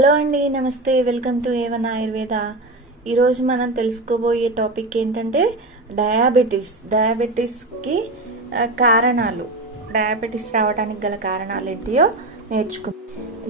Hello అండి, నమస్తే. Welcome to A1 Ayurveda. ఈరోజు మనం తెలుసుకోబోయే టాపిక్ ఏంటంటే డయాబెటీస్కి కారణాలు. డయాబెటీస్ రావడానికి గల కారణాలు ఏంటియో నేర్చుకుందాం.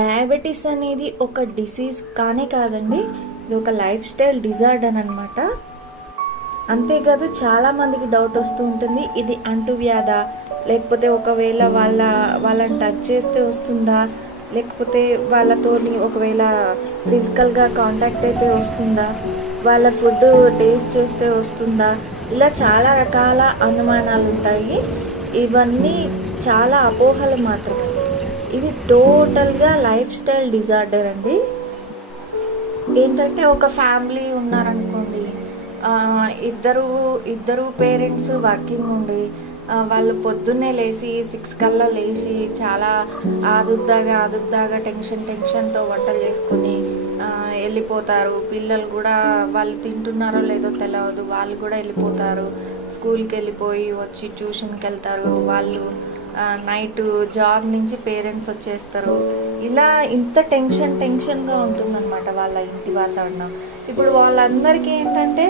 డయాబెటీస్ అనేది ఒక డిసీజ్ కానే కాదండి, ఇది ఒక లైఫ్ స్టైల్ డిజార్డర్ అనమాట. అంతేకాదు చాలా మందికి డౌట్ వస్తూ ఉంటుంది, ఇది అంటువ్యాధా, లేకపోతే ఒకవేళ వాళ్ళని టచ్ చేస్తే వస్తుందా, లేకపోతే వాళ్ళతోని ఒకవేళ ఫిజికల్గా కాంటాక్ట్ అయితే వస్తుందా, వాళ్ళ ఫుడ్ టేస్ట్ చేస్తే వస్తుందా, ఇలా చాలా రకాల అనుమానాలు ఉంటాయి. ఇవన్నీ చాలా అపోహలు మాత్రమే. ఇది టోటల్గా లైఫ్ స్టైల్ డిజార్డర్ అండి. ఏంటంటే ఒక ఫ్యామిలీ ఉన్నారనుకోండి, ఇద్దరు పేరెంట్స్ వర్కింగ్ ఉండి వాళ్ళు పొద్దున్నే లేచి 6 కల్లా లేచి చాలా ఆదుర్దాగా టెన్షన్తో వంటలు చేసుకుని వెళ్ళిపోతారు. పిల్లలు కూడా వాళ్ళు తింటున్నారో లేదో తెలియదు, వాళ్ళు కూడా వెళ్ళిపోతారు. స్కూల్కి వెళ్ళిపోయి వచ్చి ట్యూషన్కి వెళ్తారు. వాళ్ళు నైట్ జాబ్ నుంచి పేరెంట్స్ వచ్చేస్తారు. ఇలా ఇంత టెన్షన్గా ఉంటుందన్నమాట వాళ్ళ ఇంటి వాతావరణం. ఇప్పుడు వాళ్ళందరికీ ఏంటంటే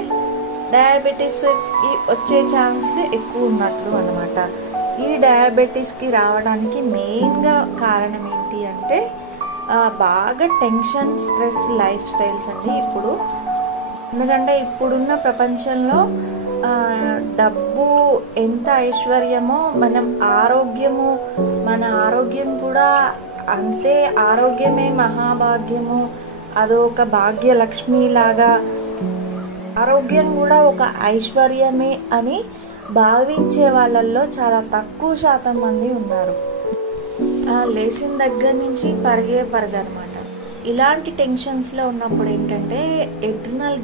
డయాబెటీస్కి వచ్చే ఛాన్స్ ఎక్కువ ఉన్నట్లు అనమాట. ఈ డయాబెటీస్కి రావడానికి మెయిన్గా కారణం ఏంటి అంటే బాగా టెన్షన్, స్ట్రెస్ లైఫ్ స్టైల్స్ అండి. ఎందుకంటే ఇప్పుడున్న ప్రపంచంలో డబ్బు ఎంత ఐశ్వర్యమో మన ఆరోగ్యం కూడా అంతే. ఆరోగ్యమే మహాభాగ్యము, అదొక భాగ్యలక్ష్మి లాగా ఆరోగ్యం కూడా ఒక ఐశ్వర్యమే అని భావించే వాళ్ళల్లో చాలా తక్కువ శాతం మంది ఉన్నారు. లేచిన దగ్గర నుంచి పరుగనమాట. ఇలాంటి టెన్షన్స్లో ఉన్నప్పుడు ఏంటంటే ఎడ్రినల్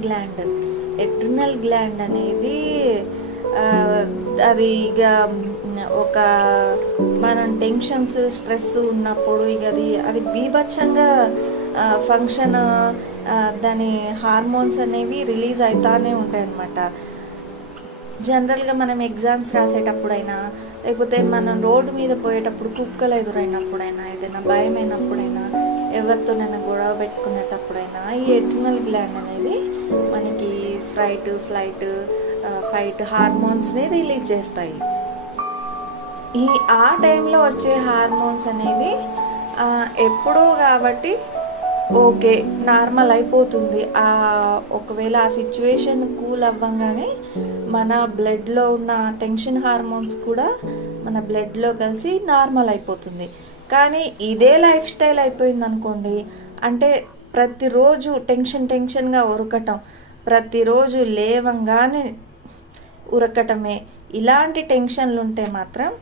గ్లాండ్ అనేది అది ఇక ఒక మనం టెన్షన్స్, స్ట్రెస్ ఉన్నప్పుడు ఇక అది బీభత్సంగా ఫంక్షన్, దాని హార్మోన్స్ అనేవి రిలీజ్ అవుతానే ఉంటాయి అన్నమాట. జనరల్గా మనం ఎగ్జామ్స్ రాసేటప్పుడైనా, లేకపోతే మనం రోడ్డు మీద పోయేటప్పుడు కుక్కలు ఎదురైనప్పుడైనా, ఏదైనా భయం అయినప్పుడైనా, ఎవరితోనైనా గొడవ పెట్టుకునేటప్పుడైనా ఈ ఎడ్రినల్ గ్లాండ్ అనేది మనకి ఫైట్ హార్మోన్స్ని రిలీజ్ చేస్తాయి. ఆ టైంలో వచ్చే హార్మోన్స్ అనేది ఎప్పుడూ కాబట్టి ఓకే నార్మల్ అయిపోతుంది. ఒకవేళ ఆ సిచ్యువేషన్ కూల్ అవ్వగానే మన బ్లడ్లో ఉన్న టెన్షన్ హార్మోన్స్ కూడా మన బ్లడ్లో కలిసి నార్మల్ అయిపోతుంది. కానీ ఇదే లైఫ్ స్టైల్ అయిపోయింది అనుకోండి, అంటే ప్రతిరోజు టెన్షన్గా ఉరకటం, ప్రతిరోజు లేవంగానే ఉరకటమే, ఇలాంటి టెన్షన్లు ఉంటే మాత్రం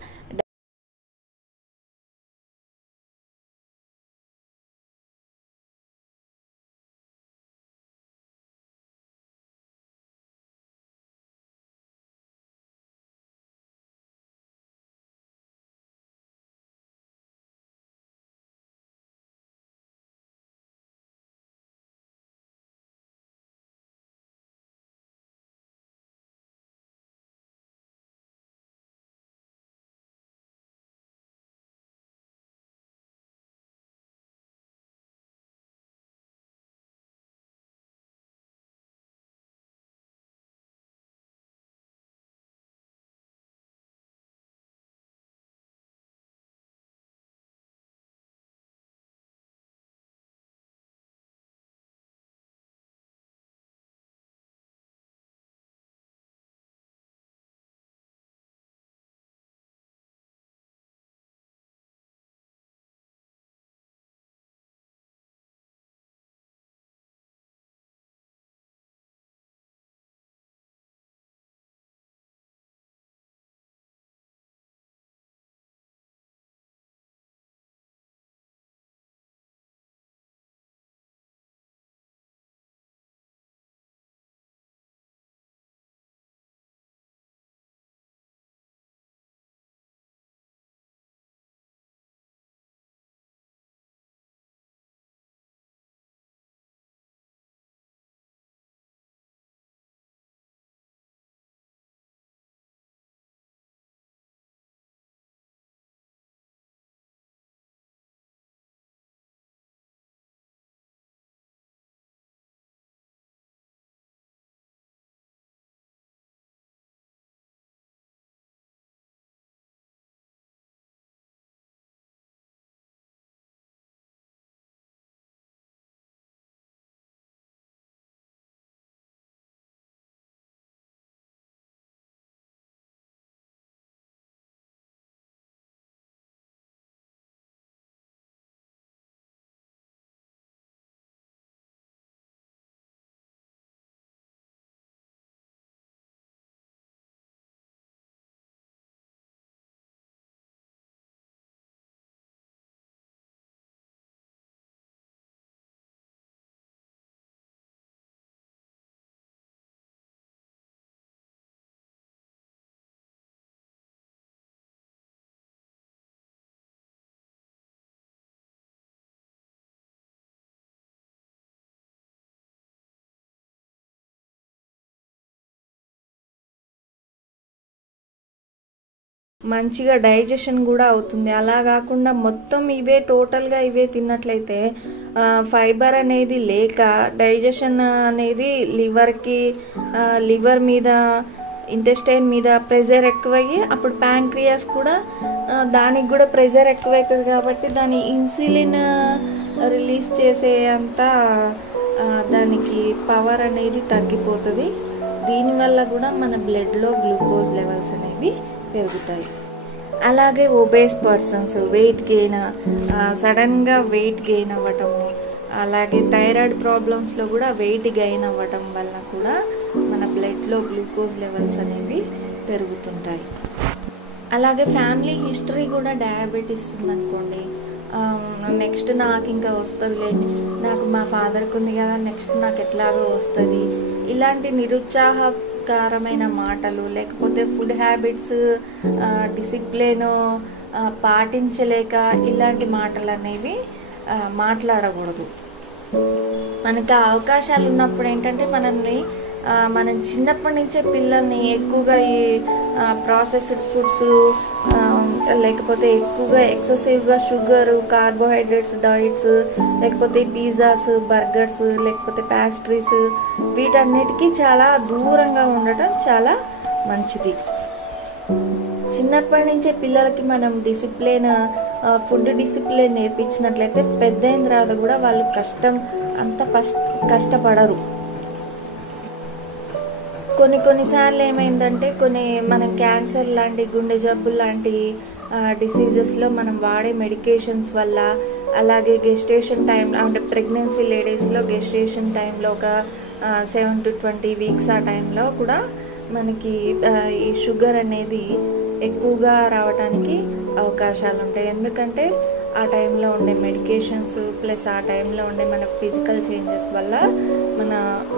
మంచిగా డైజెషన్ కూడా అవుతుంది. అలా కాకుండా మొత్తం ఇవే టోటల్గా ఇవే తిన్నట్లయితే ఫైబర్ అనేది లేక డైజెషన్ అనేది లివర్ మీద ఇంటెస్టైన్ మీద ప్రెషర్ ఎక్కువయ్యి అప్పుడు ప్యాంక్రియాస్ కూడా దానికి కూడా ప్రెషర్ ఎక్కువవుతుంది కాబట్టి దాని ఇన్సులిన్ రిలీజ్ చేసే అంత దానికి పవర్ అనేది తగ్గిపోతుంది. దీనివల్ల కూడా మన బ్లడ్లో గ్లూకోజ్ లెవెల్స్ అనేవి పెరుగుతాయి. అలాగే ఒబేస్ పర్సన్స్ సడన్గా వెయిట్ గెయిన్ అవ్వటము, అలాగే థైరాయిడ్ ప్రాబ్లమ్స్లో కూడా వెయిట్ గెయిన్ అవ్వటం వల్ల కూడా మన బ్లడ్లో గ్లూకోజ్ లెవెల్స్ అనేవి పెరుగుతుంటాయి. అలాగే ఫ్యామిలీ హిస్టరీ కూడా డయాబెటీస్ ఉందనుకోండి, నెక్స్ట్ నాకు ఇంకా వస్తుందిలేండి, నాకు మా ఫాదర్కి ఉంది కదా నెక్స్ట్ నాకు ఎట్లాగో వస్తుంది, ఇలాంటి నిరుత్సాహకరమైన మాటలు లేకపోతే ఫుడ్ హ్యాబిట్స్ డిసిప్లిన్ పాటించలేక ఇలాంటి మాటలు అనేవి మాట్లాడకూడదు. మనకి అవకాశాలు ఉన్నప్పుడు ఏంటంటే మనం చిన్నప్పటి నుంచే పిల్లల్ని ఎక్కువగా ఈ ప్రాసెస్డ్ ఫుడ్స్ లేకపోతే ఎక్కువగా ఎక్సెసివ్గా షుగర్, కార్బోహైడ్రేట్స్ డైట్స్, లేకపోతే పిజ్జాస్, బర్గర్స్, లేకపోతే ప్యాస్ట్రీస్ వీటన్నిటికీ చాలా దూరంగా ఉండటం చాలా మంచిది. చిన్నప్పటి నుంచే పిల్లలకి మనం ఫుడ్ డిసిప్లిన్ నేర్పించినట్లయితే పెద్దయిన తర్వాత కూడా వాళ్ళు కష్టపడరు. కొన్నిసార్లు ఏమైందంటే మనం క్యాన్సర్ లాంటి గుండె జబ్బులు లాంటి డిసీజెస్లో మనం వాడే మెడికేషన్స్ వల్ల, అలాగే గెస్టేషన్ టైం అంటే ప్రెగ్నెన్సీ లేడీస్లో గెస్టేషన్ టైంలో ఒక 7 to 20 వీక్స్ ఆ టైంలో కూడా మనకి ఈ షుగర్ అనేది ఎక్కువగా రావడానికి అవకాశాలు ఉంటాయి. ఎందుకంటే ఆ టైంలో ఉండే మెడికేషన్స్ ప్లస్ ఆ టైంలో ఉండే మన ఫిజికల్ చేంజెస్ వల్ల మన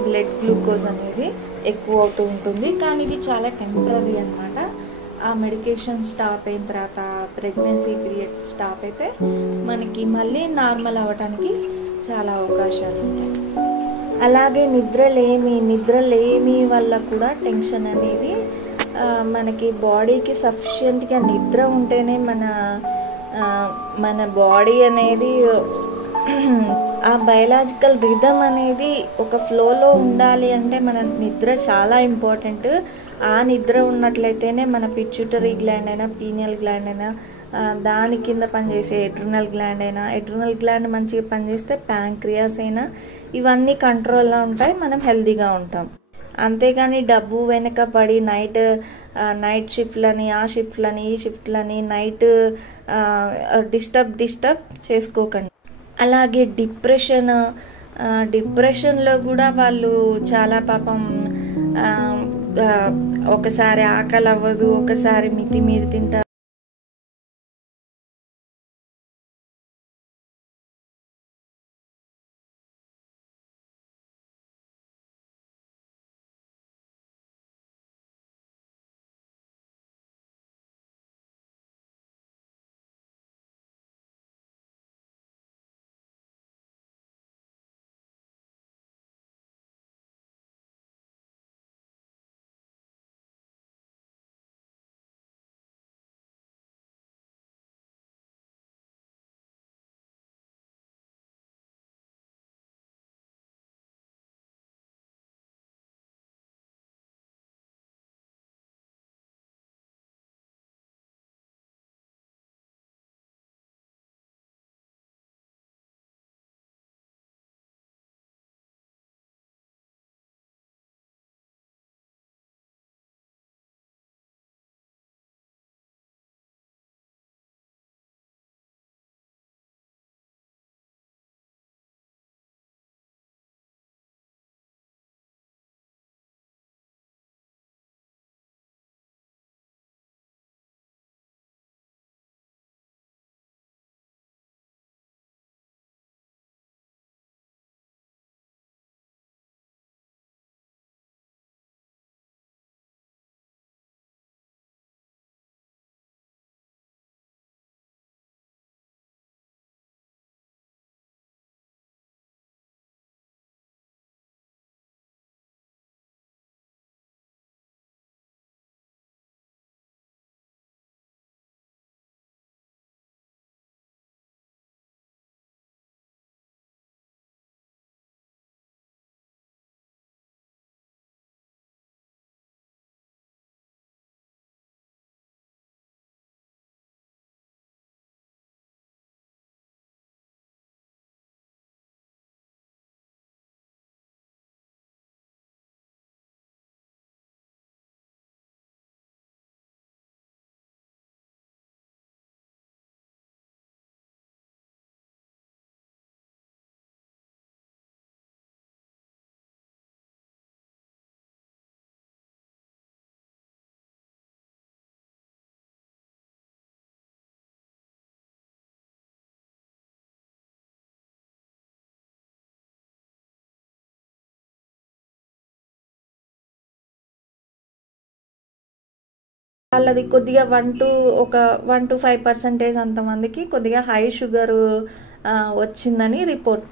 బ్లడ్ గ్లూకోజ్ అనేది ఎక్కువ అవుతూ ఉంటుంది. కానీ ఇది చాలా టెంపరీ అన్నమాట. ఆ మెడికేషన్ స్టాప్ అయిన తర్వాత ప్రెగ్నెన్సీ పీరియడ్ స్టాప్ అయితే మనకి మళ్ళీ నార్మల్ అవ్వడానికి చాలా అవకాశాలు ఉంటాయి. అలాగే నిద్రలేమి వల్ల కూడా టెన్షన్ అనేది మనకి బాడీకి సఫిషియెంట్గా నిద్ర ఉంటేనే మన బాడీ అనేది ఆ బయలాజికల్ రిథమ్ అనేది ఒక ఫ్లోలో ఉండాలి అంటే మన నిద్ర చాలా ఇంపార్టెంట్. ఆ నిద్ర ఉన్నట్లయితేనే మన పిట్యూటరీ గ్లాండ్ అయినా పీనియల్ గ్లాండ్ అయినా దాని కింద పనిచేసే ఎడ్రినల్ గ్లాండ్ మంచిగా పనిచేస్తే ప్యాంక్రియాస్ అయినా ఇవన్నీ కంట్రోల్లో ఉంటాయి, మనం హెల్తీగా ఉంటాం. అంతేగాని డబ్బు వెనక పడి నైట్ షిఫ్ట్లని ఆ షిఫ్ట్లని ఈ షిఫ్ట్లని నైట్ డిస్టర్బ్ చేసుకోకండి. అలాగే డిప్రెషన్లో కూడా వాళ్ళు చాలా పాపం ఒకసారి ఆకలి అవ్వదు, ఒకసారి మితిమీరి తింటారు. వాళ్ళది కొద్దిగా 1 to 5% అంతమందికి కొద్దిగా హై షుగర్ వచ్చిందని రిపోర్ట్.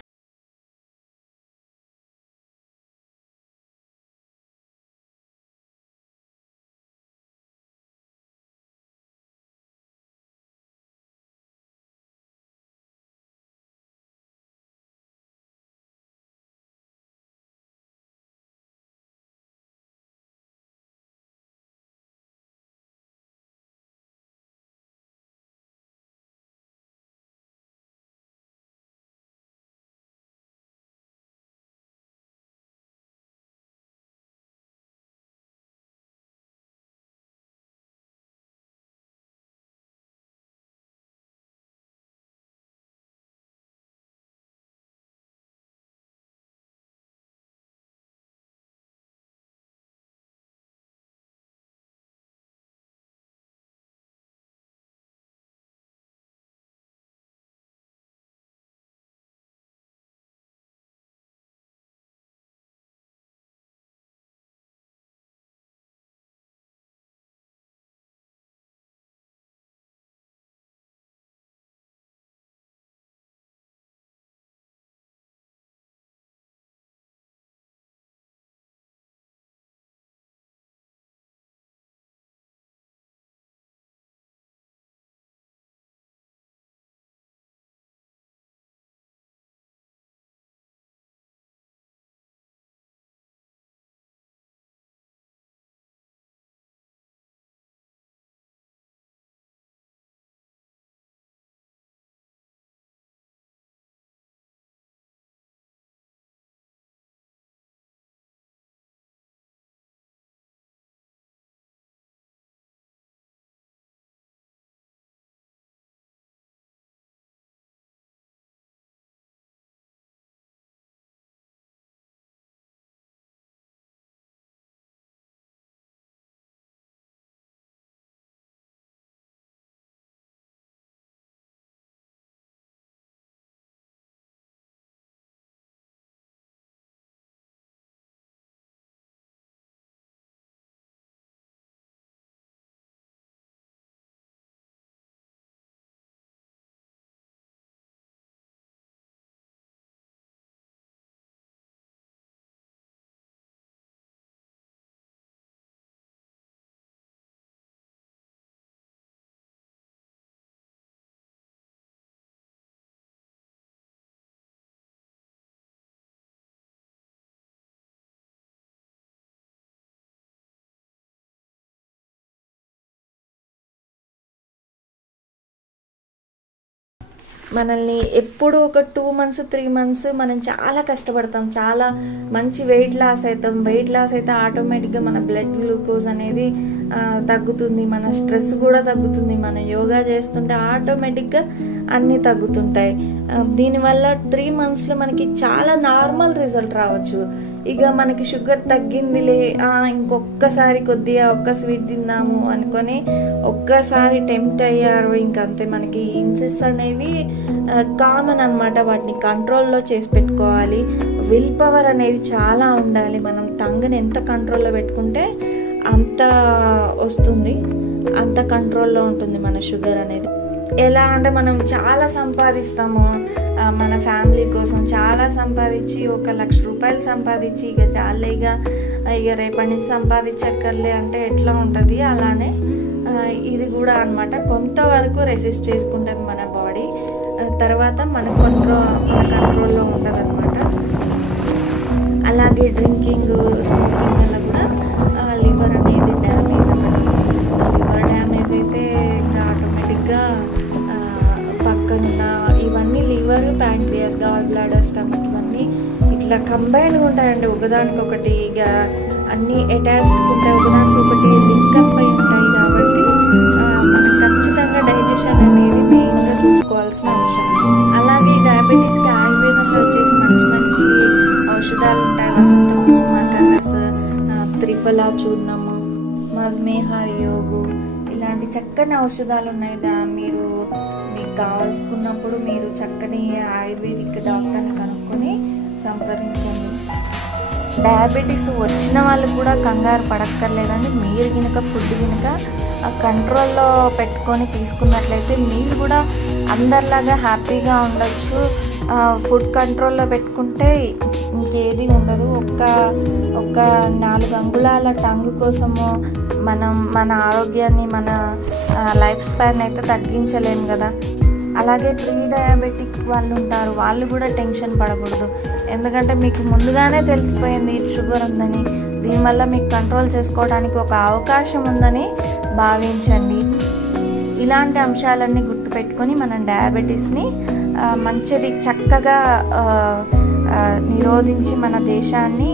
మనల్ని ఎప్పుడు ఒక 2 months 3 months మనం చాలా కష్టపడతాం, చాలా మంచి వెయిట్ లాస్ అవుతాం. వెయిట్ లాస్ అయితే ఆటోమేటిక్గా మన బ్లడ్ గ్లూకోజ్ అనేది తగ్గుతుంది, మన స్ట్రెస్ కూడా తగ్గుతుంది. మనం యోగా చేస్తుంటే ఆటోమేటిక్గా అన్నీ తగ్గుతుంటాయి. దీనివల్ల 3 monthsలో మనకి చాలా నార్మల్ రిజల్ట్ రావచ్చు. ఇక మనకి షుగర్ తగ్గిందిలే, ఇంకొక్కసారి కొద్దిగా ఒక్క స్వీట్ తిందాము అనుకొని ఒక్కసారి టెంప్ట్ అయ్యారు, ఇంకంతే. మనకి ఇన్సిస్ అనేవి కామన్ అనమాట, వాటిని కంట్రోల్లో చేసి పెట్టుకోవాలి. విల్ పవర్ అనేది చాలా ఉండాలి. మనం టంగ్ని ఎంత కంట్రోల్లో పెట్టుకుంటే అంత వస్తుంది, అంత కంట్రోల్లో ఉంటుంది మన షుగర్ అనేది. ఎలా అంటే మనం చాలా సంపాదిస్తాము మన ఫ్యామిలీ కోసం, చాలా సంపాదించి 1 లక్ష రూపాయలు సంపాదించి ఇక చాలే, ఇక రేపటి నుంచి సంపాదించక్కర్లే అంటే ఎట్లా ఉంటుంది, అలానే ఇది కూడా అనమాట. కొంతవరకు రెసిస్ట్ చేసుకుంటుంది మన బాడీ, తర్వాత మన కంట్రోల్లో ఉంటుంది అనమాట. అలాగే డ్రింకింగ్, స్మోకింగ్ వల్ల కూడా లివర్ అనేది డ్యామేజ్ అవ్వడం. లివర్ డ్యామేజ్ అయితే ఇంకా ఆటోమేటిక్గా పక్కనున్న ఇవన్నీ liver, pancreas, gall bladder, stomach ఇవన్నీ ఇట్లా కంబైన్డ్గా ఉంటాయండి, ఒకదానికొకటి. ఇక అన్నీ అటాచ్డ్ ఉంటాయి, ఒకదానికొకటి లింకప్ అయి ఉంటాయి. కాబట్టి మనం ఖచ్చితంగా డైజెషన్ అనేది మెయిన్గా చూసుకోవాల్సిన అవసరం. అలాగే డయాబెటీస్కి ఆయుర్వేదంలో వచ్చేసి మంచి మంచి ఔషధాలు ఉంటాయి. వసంత కుసుమ కలర్స్, త్రిఫలా చూర్ణము, మధుమేహ యోగు, ఇలాంటి చక్కని ఔషధాలు ఉన్నాయి. మీరు మీకు కావాల్సుకున్నప్పుడు మీరు చక్కని ఆయుర్వేదిక్ డాక్టర్ని కనుక్కొని సంప్రదించండి. డయాబెటీస్ వచ్చిన వాళ్ళు కూడా కంగారు పడక్కర్లేదండి. మీరు కనుక ఫుడ్ కనుక కంట్రోల్లో పెట్టుకొని తీసుకున్నట్లయితే మీరు కూడా అందరిలాగా హ్యాపీగా ఉండొచ్చు. ఫుడ్ కంట్రోల్లో పెట్టుకుంటే ఇంకేది ఉండదు. ఒక 4 అంగుళాల టంగు కోసము మనం మన ఆరోగ్యాన్ని, మన లైఫ్ స్పాన్ అయితే తగ్గించలేము కదా. అలాగే ప్రీ డయాబెటిక్ వాళ్ళు ఉంటారు, వాళ్ళు కూడా టెన్షన్ పడకూడదు. ఎందుకంటే మీకు ముందుగానే తెలిసిపోయింది షుగర్ ఉందని, దీనివల్ల మీకు కంట్రోల్ చేసుకోవడానికి ఒక అవకాశం ఉందని భావించండి. ఇలాంటి అంశాలన్నీ గుర్తుపెట్టుకొని మనం డయాబెటీస్ని మంచిది చక్కగా నిరోధించి మన దేశాన్ని